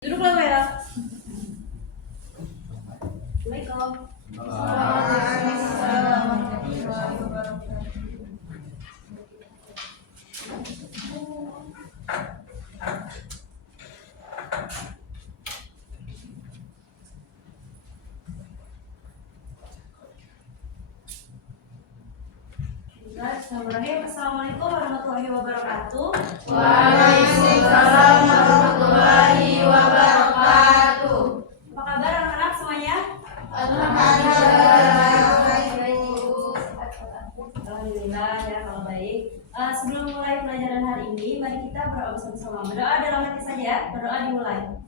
Duduklah Vera. Assalamualaikum. Waalaikumsalam warahmatullahi wabarakatuh. Bismillahirrahmanirrahim. Assalamualaikum warahmatullahi wabarakatuh. Waalaikumsalam warahmatullahi wabarakatuh. Apa kabar anak-anak semuanya? Alhamdulillah ya kalau baik. Sebelum mulai pelajaran hari ini, mari kita berdoa bersama-sama. Berdoa dalam hati saja. Berdoa dimulai.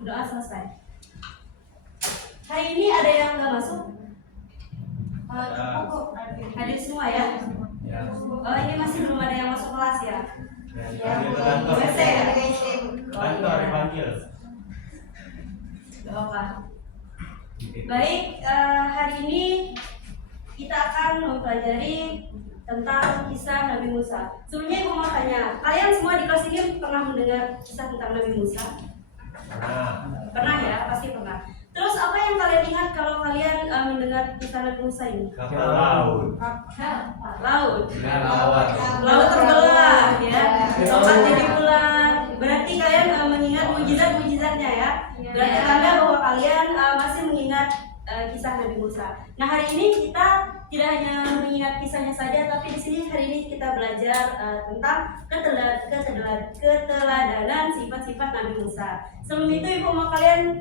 Berdoa selesai. Hari ini ada yang nggak masuk? Hadir semua ya? Oh, ini masih belum ada yang masuk kelas ya? Biasa ya? Kantor dipanggil. Doakan. Baik, hari ini kita akan mempelajari tentang kisah Nabi Musa. Sebelumnya Ibu mau tanya, kalian semua di kelas ini pernah mendengar kisah tentang Nabi Musa? Pernah ya, pasti pernah. Terus apa yang kalian ingat kalau kalian mendengar kisah Nabi Musa ini? Kapal laut. Laut. Laut. Laut terbelah ya. Tongkat jadi ular. Berarti kalian mengingat mujizat-mujizatnya ya. Berarti tanda bahwa kalian masih mengingat kisah Nabi Musa. Nah, hari ini kita tidak hanya mengingat kisahnya saja, tapi di sini hari ini kita belajar tentang keteladanan sifat-sifat Nabi Musa. Sebelum itu Ibu mau kalian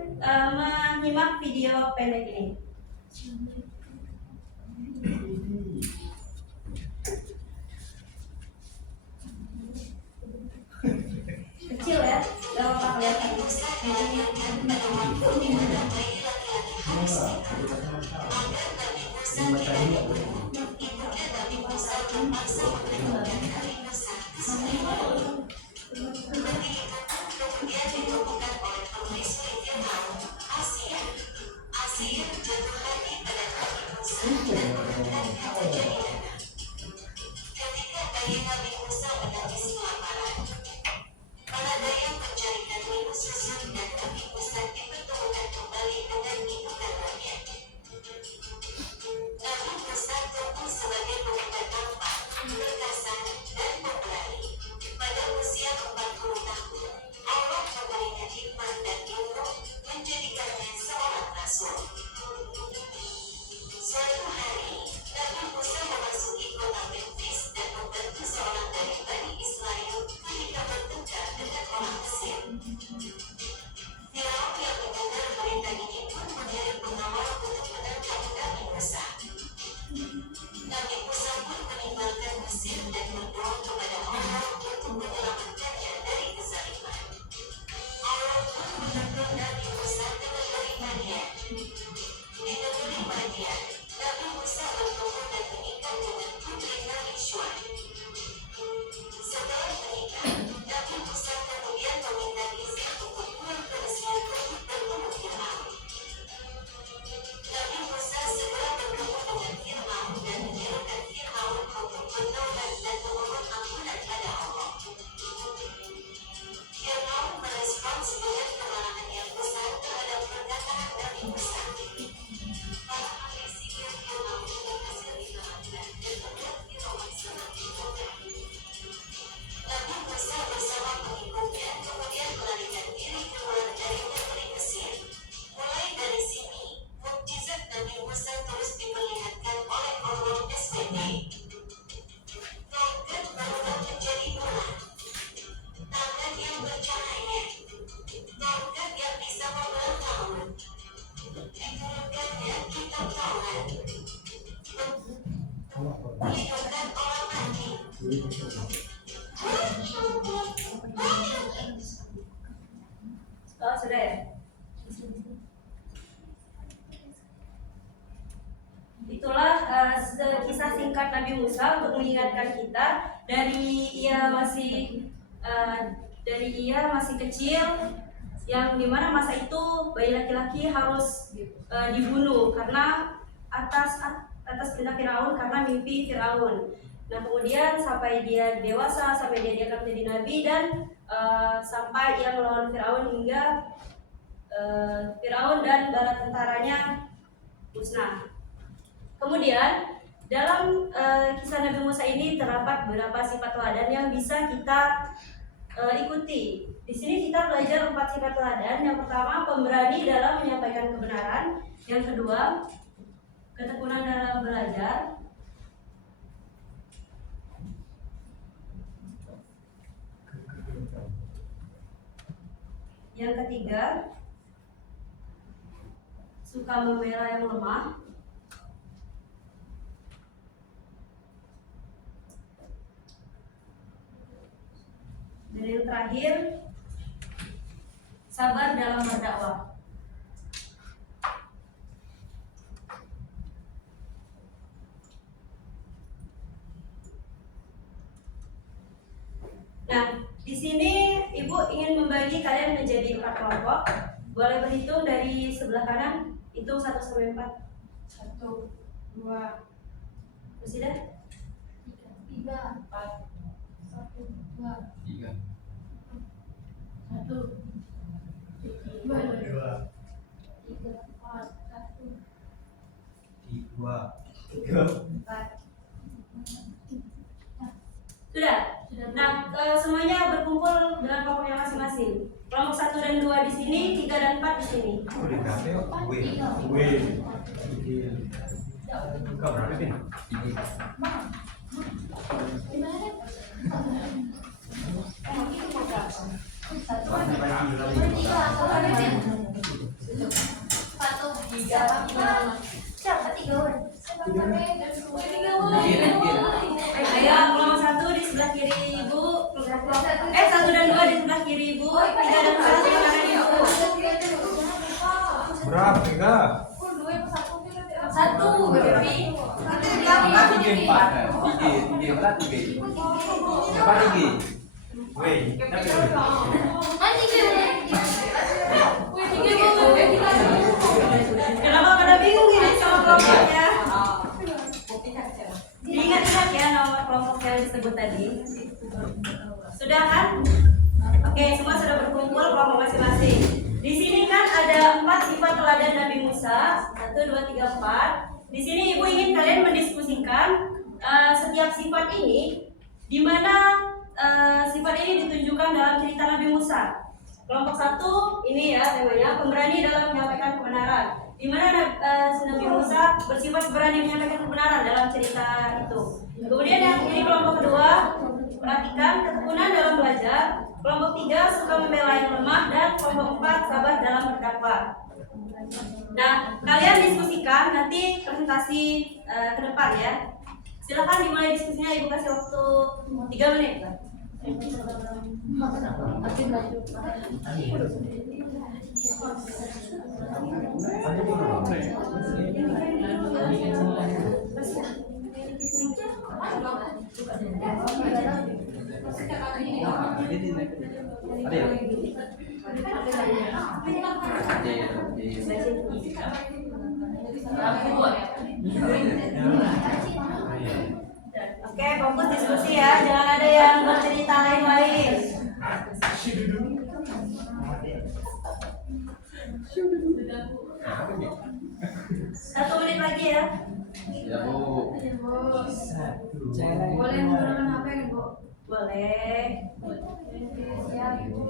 menyimak video pendek ini. Kecil ya, gak apa-apa kelihatan. Oh, sudah ya? Itulah kisah singkat Nabi Musa untuk mengingatkan kita dari ia masih kecil, yang dimana masa itu bayi laki-laki harus dibunuh karena atas perintah Firaun, karena mimpi Firaun. Nah kemudian sampai dia dewasa, sampai dia diangkat menjadi nabi, dan sampai ia melawan Firaun hingga Firaun dan bala tentaranya musnah. Kemudian dalam kisah Nabi Musa ini terdapat beberapa sifat teladan yang bisa kita ikuti. Di sini kita belajar 4 sifat teladan. Yang pertama, pemberani dalam menyampaikan kebenaran. Yang kedua, ketekunan dalam belajar. Yang ketiga, suka membela yang lemah. Dan yang terakhir, sabar dalam berdakwah. Nah, di sini Ibu ingin membagi kalian menjadi 4 kelompok. Boleh berhitung dari sebelah kanan, hitung 1 sampai 4. 1, 2, Masih ada? 3, 4, 1, 2, 3. 1, 2, 2. 3, 4, 1. 4. Sudah? Nah, semuanya berkumpul dengan kelompoknya masing-masing. Kelompok 1 dan 2 di sini, 3 dan 4 di sini. Udah berapa ya? Kau berapa Bin? Ayo, kelompok 1 di sebelah kiri Ibu. 1 dan 2 di sebelah kiri Ibu. 3 dan 4 di kanan Ibu. Berapa enggak? 1, Devi. Kenapa pada bingung ini sama kelompoknya? Diingat-ingat ya nomor kelompok yang disebut tadi. Sudah kan? Oke, semua sudah berkumpul kelompok masing-masing. Di sini kan ada 4 sifat teladan Nabi Musa. 1, 2, 3, 4. Di sini Ibu ingin kalian mendiskusikan setiap sifat ini, di mana sifat ini ditunjukkan dalam cerita Nabi Musa. Kelompok 1 ini ya temanya, pemberani dalam menyampaikan kebenaran. Di mana Nabi Musa bersifat berani menyampaikan kebenaran dalam cerita itu. Kemudian yang ini kelompok kedua, perhatikan ketekunan dalam belajar. Kelompok 3 suka membela yang lemah, dan kelompok 4 sabar dalam berdakwah. Nah, kalian diskusikan nanti presentasi ke depan ya. Silakan dimulai diskusinya, Ibu kasih waktu 3 menit. Oke, fokus diskusi ya, jangan ada yang bercerita lain-lain. Satu menit lagi ya. Ya Bu. Boleh menggunakan HP kan, Bu? Boleh. Ya, Ibu.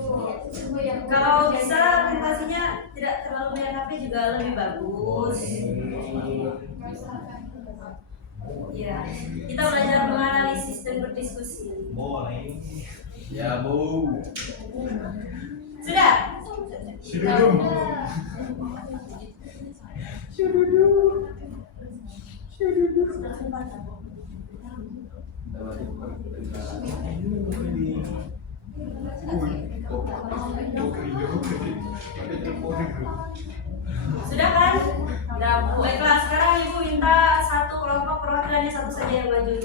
Kalau bisa presentasinya tidak terlalu melihat HP juga lebih bagus. Ya, kita belajar menganalisis dan berdiskusi. Boleh. Ya Bu. Sudah? Sudah kan? Baiklah, sekarang Ibu minta satu kelompok perwakilannya satu saja yang maju.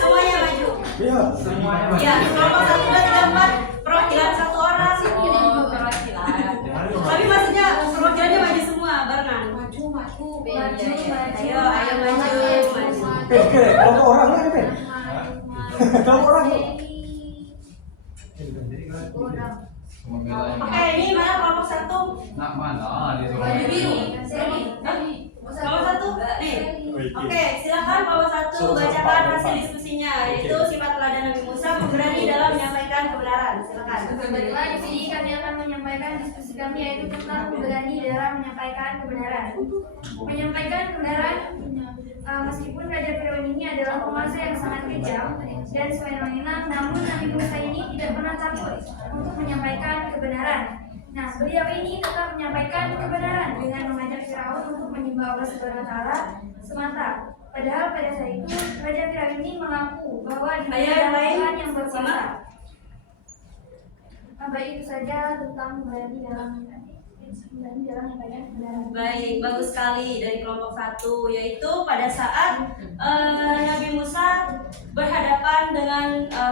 Semuanya maju. Iya, semuanya. Ya, kelompok 1, 2, 3, 4 perwakilan satu orang. Tapi maksudnya perwakilannya maju semua barengan. Maju. Ayo maju. Kamu orang. Orang. Membela yang Oke, ini mana kelompok satu? nak mana di Baju biru. Seri. Kelompok satu? Nih. Oke. Oke, silakan kelompok satu bacakan hasil diskusinya, yaitu sifat teladan Nabi Musa memberani dalam menyampaikan kebenaran. Silakan. Baiklah, di sini kami akan menyampaikan diskusi kami yaitu tentang berani dalam menyampaikan kebenaran. Menyampaikan kebenaran, meskipun Raja Firaun ini adalah penguasa yang sangat kejam dan semena-mena, namun Nabi Musa ini tidak pernah takut untuk menyampaikan kebenaran. Nah, beliau ini tetap menyampaikan kebenaran dengan mengajak Firaun untuk menyembah Allah Subhanahu wa Ta'ala semata. Padahal pada saat itu Raja Firaun ini mengaku bahwa dia adalah Tuhan yang berkuasa. Baik, itu saja tentang berani dalam menyampaikan kebenaran. Baik, bagus sekali dari kelompok satu, yaitu pada saat Nabi Musa berhadapan dengan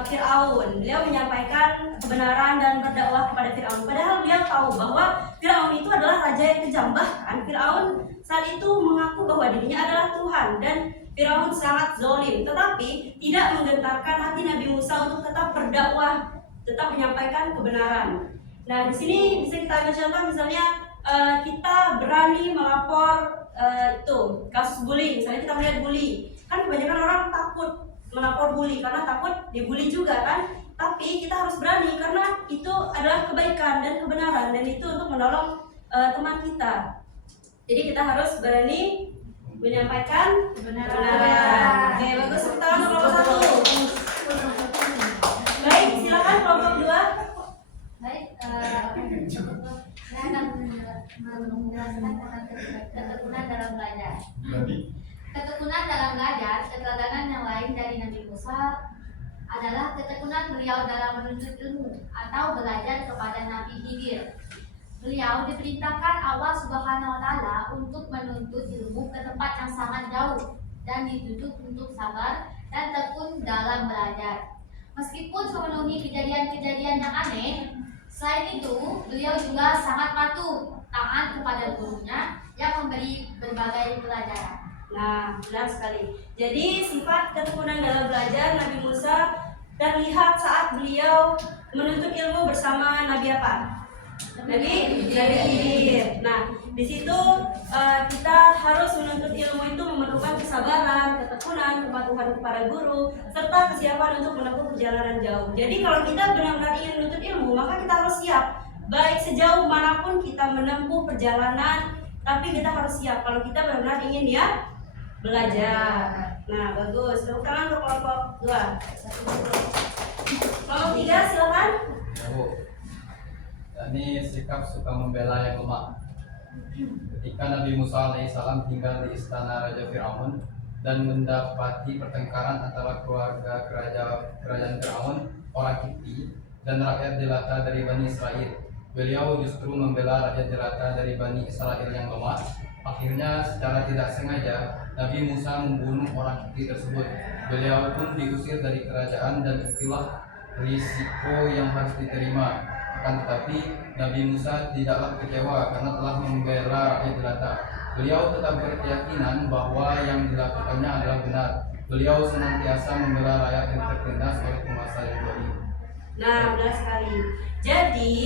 Firaun, beliau menyampaikan kebenaran dan berdakwah kepada Firaun. Padahal beliau tahu bahwa Firaun itu adalah raja yang kejam. Bahkan Firaun saat itu mengaku bahwa dirinya adalah Tuhan dan Firaun sangat zalim. Tetapi tidak menggentarkan hati Nabi Musa untuk tetap berdakwah, tetap menyampaikan kebenaran. Nah, di sini bisa kita ambil contoh, misalnya kita berani melapor itu kasus bullying. Misalnya kita melihat bully, kan kebanyakan orang takut melapor bully karena takut dibully juga kan. Tapi kita harus berani karena itu adalah kebaikan dan kebenaran, dan itu untuk menolong teman kita. Jadi kita harus berani menyampaikan kebenaran. Oke, bagus, tepuk tangan untuk kelompok satu. Baik, silakan kelompok dua. Baik, saya akan menjelaskan tentang ketekunan dalam belajar. Ketekunan dalam belajar, keteladanan yang lain dari Nabi Musa adalah ketekunan beliau dalam menuntut ilmu atau belajar kepada Nabi Khidir. Beliau diperintahkan Allah Subhanahu wa Ta'ala untuk menuntut ilmu ke tempat yang sangat jauh dan dituntut untuk sabar dan tekun dalam belajar. Meskipun memenuhi kejadian-kejadian yang aneh, selain itu beliau juga sangat patuh taat kepada gurunya yang memberi berbagai pelajaran. Nah, benar sekali. Jadi sifat ketekunan dalam belajar Nabi Musa terlihat saat beliau menuntut ilmu bersama Nabi apa? Nabi Khidir. Nah, di situ kita harus menuntut ilmu itu memerlukan kesabaran, ketekunan, kepatuhan kepada guru, serta kesiapan untuk menempuh perjalanan jauh. Jadi kalau kita benar-benar ingin menuntut ilmu, maka kita harus siap. Baik sejauh manapun kita menempuh perjalanan, tapi kita harus siap kalau kita benar-benar ingin ya belajar. Nah, bagus. Tepuk tangan untuk kelompok 2. Kelompok 3 silakan. Ya, Bu. Ini sikap suka membela yang lemah. Ketika Nabi Musa alaihissalam tinggal di istana Raja Firaun dan mendapati pertengkaran antara keluarga kerajaan Firaun, orang Kipti, dan rakyat jelata dari Bani Israel, beliau justru membela rakyat jelata dari Bani Israel yang lemah. Akhirnya secara tidak sengaja Nabi Musa membunuh orang Kipti tersebut. Beliau pun diusir dari kerajaan dan itulah risiko yang harus diterima. Akan tetapi Nabi Musa tidaklah kecewa karena telah membela rakyat jelata. Beliau tetap berkeyakinan bahwa yang dilakukannya adalah benar. Beliau senantiasa membela rakyat yang tertindas oleh penguasa yang zalim. Nah, benar sekali. Jadi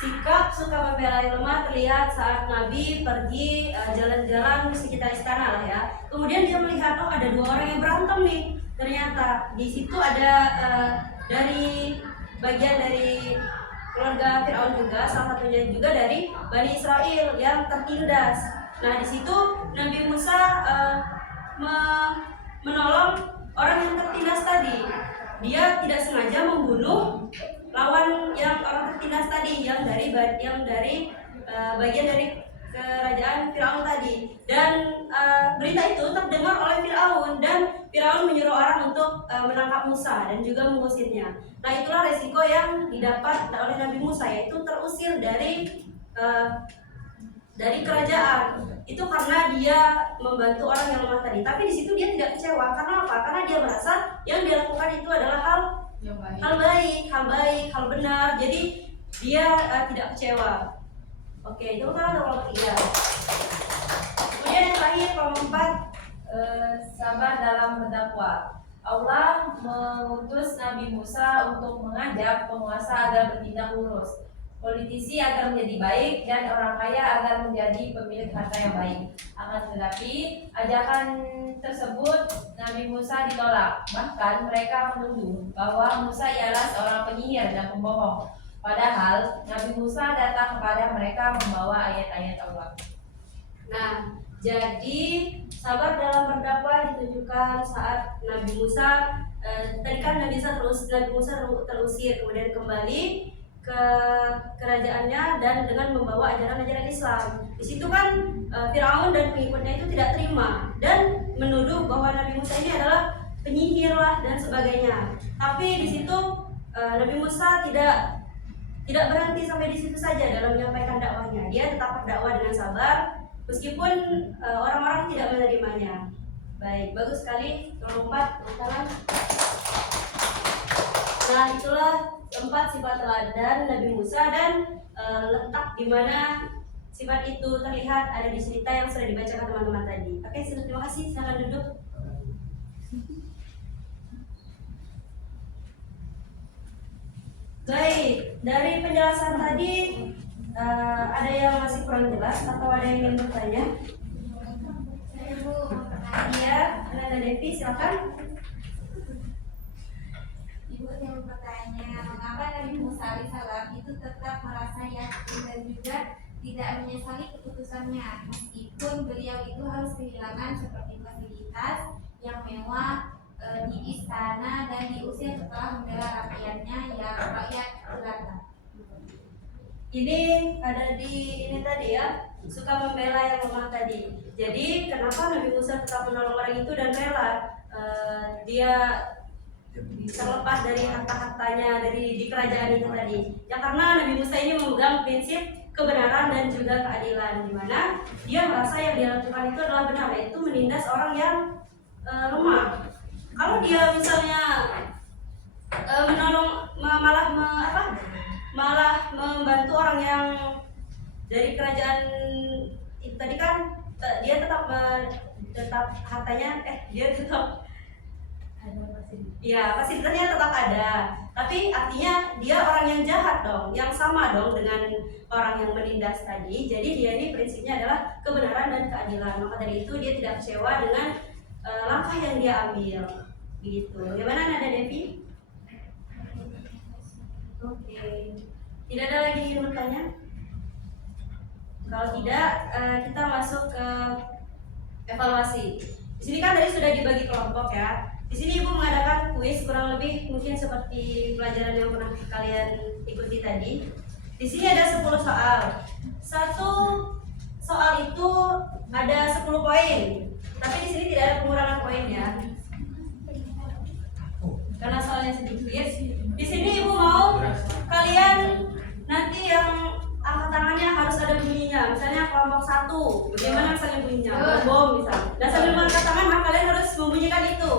sikap suka membela yang lemah terlihat saat Nabi pergi jalan-jalan di sekitar istana lah ya. Kemudian dia melihat ada 2 orang yang berantem nih. Ternyata di situ ada dari bagian dari keluarga Firaun juga, salah satunya juga dari Bani Israel yang tertindas. Nah, di situ Nabi Musa menolong orang yang tertindas tadi. Dia tidak sengaja membunuh lawan yang orang tertindas tadi, yang dari bagian dari kerajaan Firaun tadi. Dan berita itu terdengar oleh Firaun dan Firaun menyuruh orang untuk menangkap Musa dan juga mengusirnya. Nah, itulah resiko yang didapat oleh Nabi Musa, yaitu terusir dari kerajaan. Itu karena dia membantu orang yang lemah tadi. Tapi di situ dia tidak kecewa. Karena apa? Karena dia merasa yang dia lakukan itu adalah hal baik, hal benar. Jadi dia tidak kecewa. Oke, itu kan kelompok 3. Kemudian yang terakhir kelompok 4, sabar dalam berdakwah. Allah mengutus Nabi Musa untuk mengajak penguasa agar bertindak lurus, politisi agar menjadi baik, dan orang kaya agar menjadi pemilik harta yang baik. Akan tetapi, ajakan tersebut Nabi Musa ditolak. Bahkan mereka menuduh bahwa Musa ialah seorang penyihir dan pembohong. Padahal Nabi Musa datang kepada mereka membawa ayat-ayat Allah. Nah, jadi sabar dalam berdakwah ditunjukkan saat Nabi Musa tadi kan Nabi Musa terusir kemudian kembali ke kerajaannya dan dengan membawa ajaran-ajaran Islam. Di situ kan Firaun dan pengikutnya itu tidak terima dan menuduh bahwa Nabi Musa ini adalah penyihir lah dan sebagainya. Tapi di situ Nabi Musa tidak berhenti sampai di situ saja dalam menyampaikan dakwahnya. Dia tetap berdakwah dengan sabar meskipun orang-orang tidak menerimanya. Baik, bagus sekali. Nomor 4, tangan. Nah, itulah 4 sifat teladan Nabi Musa dan letak di mana sifat itu terlihat ada di cerita yang sudah dibacakan teman-teman tadi. Oke, terima kasih. Silakan duduk. Baik, dari penjelasan tadi ada yang masih kurang jelas atau ada yang ingin bertanya? Iya, Nanda Devi, silakan. Ibu yang bertanya, mengapa Nabi Musa alaihissalam itu tetap merasa yakin dan juga tidak menyesali keputusannya meskipun beliau itu harus kehilangan seperti fasilitas yang mewah di istana dan diusir setelah membela rakyatnya yang rakyat jelata. Ini ada di ini tadi ya, suka membela yang lemah tadi. Jadi kenapa Nabi Musa tetap menolong orang itu dan rela dia terlepas dari harta-hartanya di kerajaan itu tadi? Ya karena Nabi Musa ini memegang prinsip kebenaran dan juga keadilan, di mana dia merasa yang dia lakukan itu adalah benar, yaitu menindas orang yang lemah. Kalau dia misalnya menolong malah membantu orang yang dari kerajaan itu tadi kan dia tetap hartanya dia tetap ya fasilitasnya tetap ada, tapi artinya dia orang yang jahat dong, yang sama dong dengan orang yang menindas tadi. Jadi dia ini prinsipnya adalah kebenaran dan keadilan, maka dari itu dia tidak kecewa dengan langkah yang dia ambil. Begitu. Bagaimana Nada Devi? Oke. Tidak ada lagi yang bertanya? Kalau tidak, kita masuk ke evaluasi. Di sini kan tadi sudah dibagi kelompok ya. Di sini Ibu mengadakan kuis kurang lebih mungkin seperti pelajaran yang pernah kalian ikuti tadi. Di sini ada 10 soal. Satu soal itu ada 10 poin. Tapi di sini tidak ada pengurangan poin ya. Karena soalnya sedikit. Di sini Ibu mau kalian nanti yang angkat tangannya harus ada bunyinya. Misalnya kelompok 1, bagaimana misalnya bunyinya? Bom misalnya. Dan sambil mengangkat tangan, maka kalian harus membunyikan itu.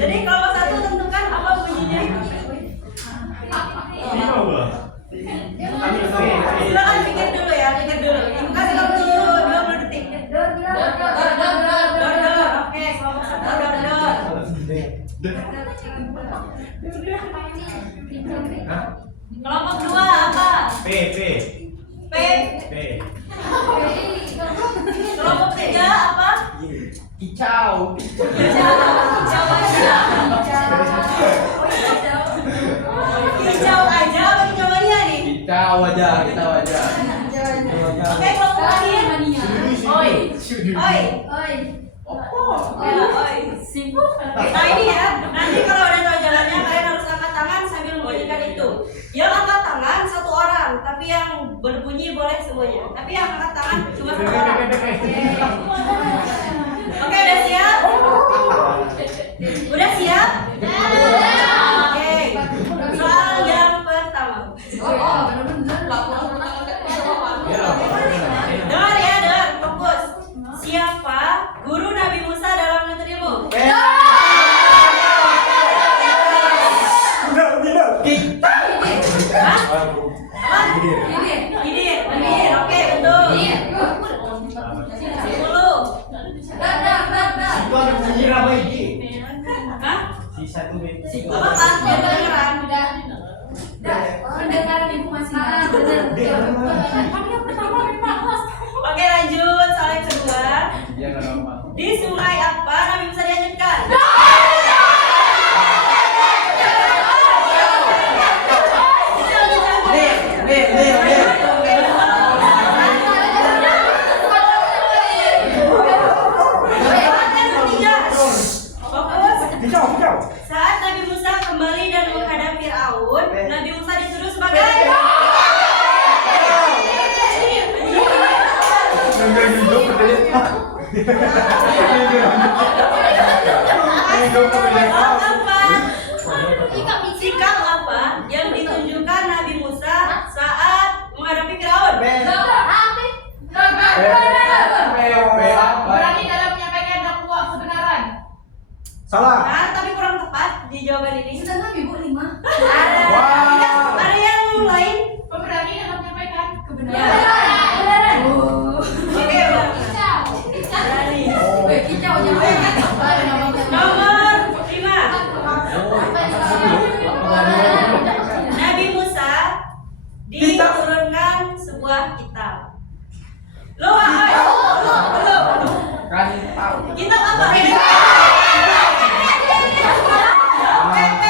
Jadi kelompok 1 tentukan apa bunyinya. Silakan pikir dulu ya, pikir dulu. Ibu kasih waktu 20 detik. Dor. Oke, kelompok 1 dor. Kelompok 2 apa? P. Kelompok 3 apa? Kicau. Hijau aja apa hijauannya nih? Kita wajah. Oke, kelompok akhir. Oi. Oi. Sibuk. Nah ini ya, nanti kalau udah tahu jalannya kalian harus angkat tangan sambil membunyikan itu. Yang angkat tangan 1 orang, tapi yang berbunyi boleh semuanya. Tapi yang angkat tangan cuma 1 orang. Oke, udah siap? Udah siap? Oke. Soal yang pertama. Dengar, fokus. Siapa guru Nabi Musa dalam menuntut ilmu? Gidir. Oke, betul. 10. Kisah tuh beda. Apa biar kedengeran. Pendengaran ibu masih benar. Oke lanjut soal yang kedua. Dia nggak apa. Di sungai apa Nabi Musa dianjurkan? Nih. Kicau. Saat Nabi Musa kembali dan menghadap Fir'aun, Nabi Musa disuruh sebagai sikap apa yang ditunjukkan Nabi Musa saat menghadapi Fir'aun? Berani dalam menyampaikan dakwah kebenaran. Salah. Nah, tapi kurang tepat di jawaban ini. Sedangkan ibu 5. Ada yang lain? Pemberani dalam menyampaikan Ya. kebenaran. Oke, berani. Kicau jangan. Nomor 5. Nabi Musa diturunkan sebuah kitab. Lo, Kan tahu. kitab apa? P, apa P?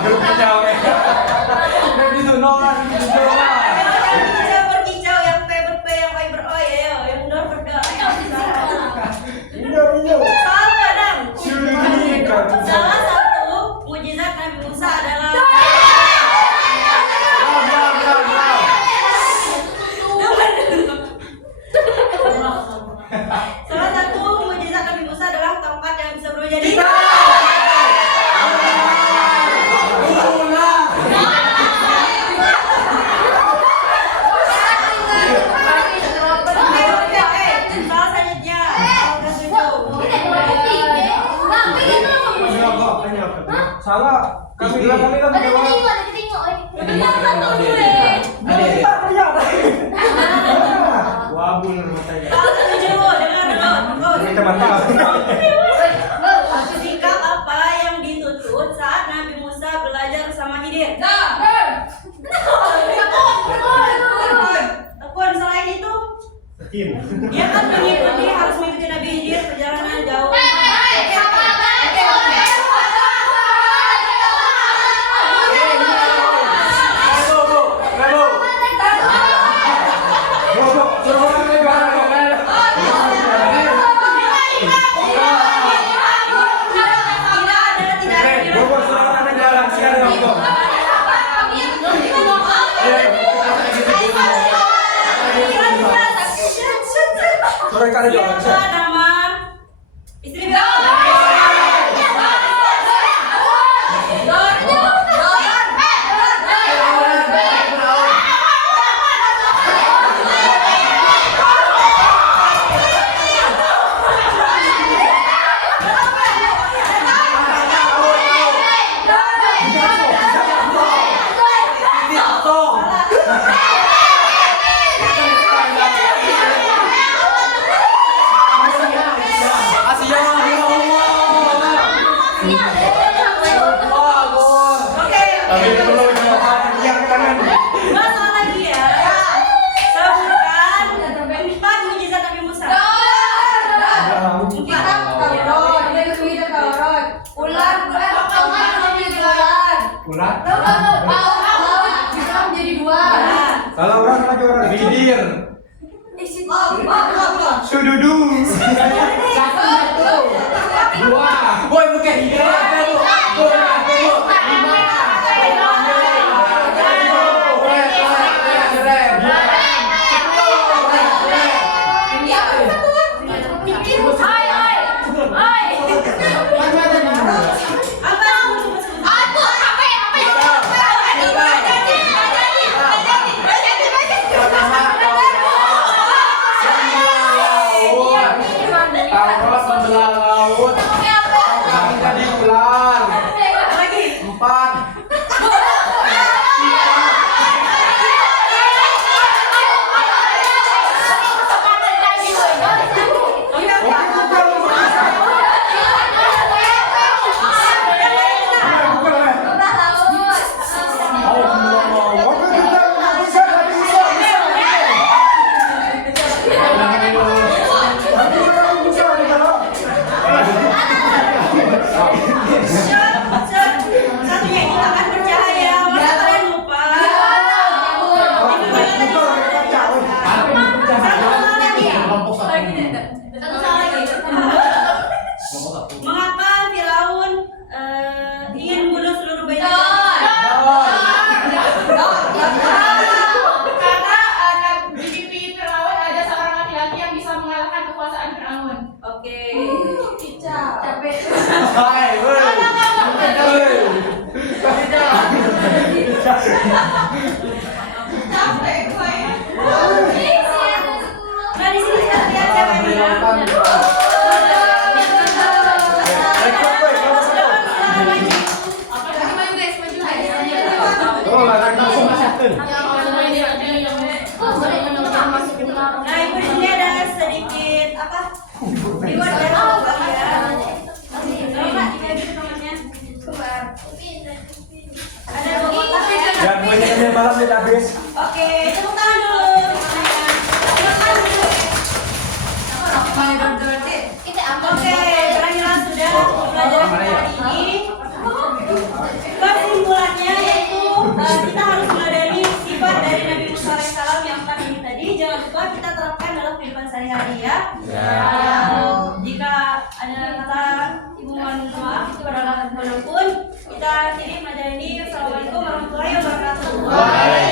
Belum kicau. Begitu nolak. Yang berkicau, yang P ber-P, yang Y ber-O, ayo, yang benar berda. Iya. Soal kadang. Sudah. Salah satu mukjizat Nabi Musa adalah salah satu mukjizat Nabi Musa adalah tongkat yang bisa berubah jadi salah selanjutnya Salah. Kami bilang kami kan jawab. Wabul matanya. salah setuju dengar dulu. Kita batal. Sikap apa yang dituntut saat Nabi Musa belajar bersama Khidir? Tekun selain itu Sekin. dia kan mengikuti harus mengikuti Nabi Khidir perjalanan jauh. Siapa nama istri Oke. Dua soal lagi ya. Sebutkan 4 mukjizat Nabi Musa. Kalau orang lagi orang Khidir. Sududu. Dua. Boy bukan Khidir. Taurat membelah laut. Kami tadi pulau. Oke. Capek. Hai, woi. Nah di sini kita lihat siapa yang menang. Oh, langsung masuk. Nah ibu di sini ada sedikit apa? Reward dari kalian. Kalau nggak dibagi temannya. Ada 2 kotak. Yang banyak malam tidak habis. Oke, tepuk tangan dulu. Tepuk tangan dulu. Oke, terakhir sudah pelajaran kita hari ini. Kesimpulannya yaitu kita harus meladeni sifat dari Nabi Musa alaihissalam yang 4 ini tadi. Jangan lupa kita terapkan dalam kehidupan sehari-hari ya. Jika ada kata ibu mohon maaf itu adalah manapun kita akhiri pelajaran ini. Assalamualaikum warahmatullahi wabarakatuh.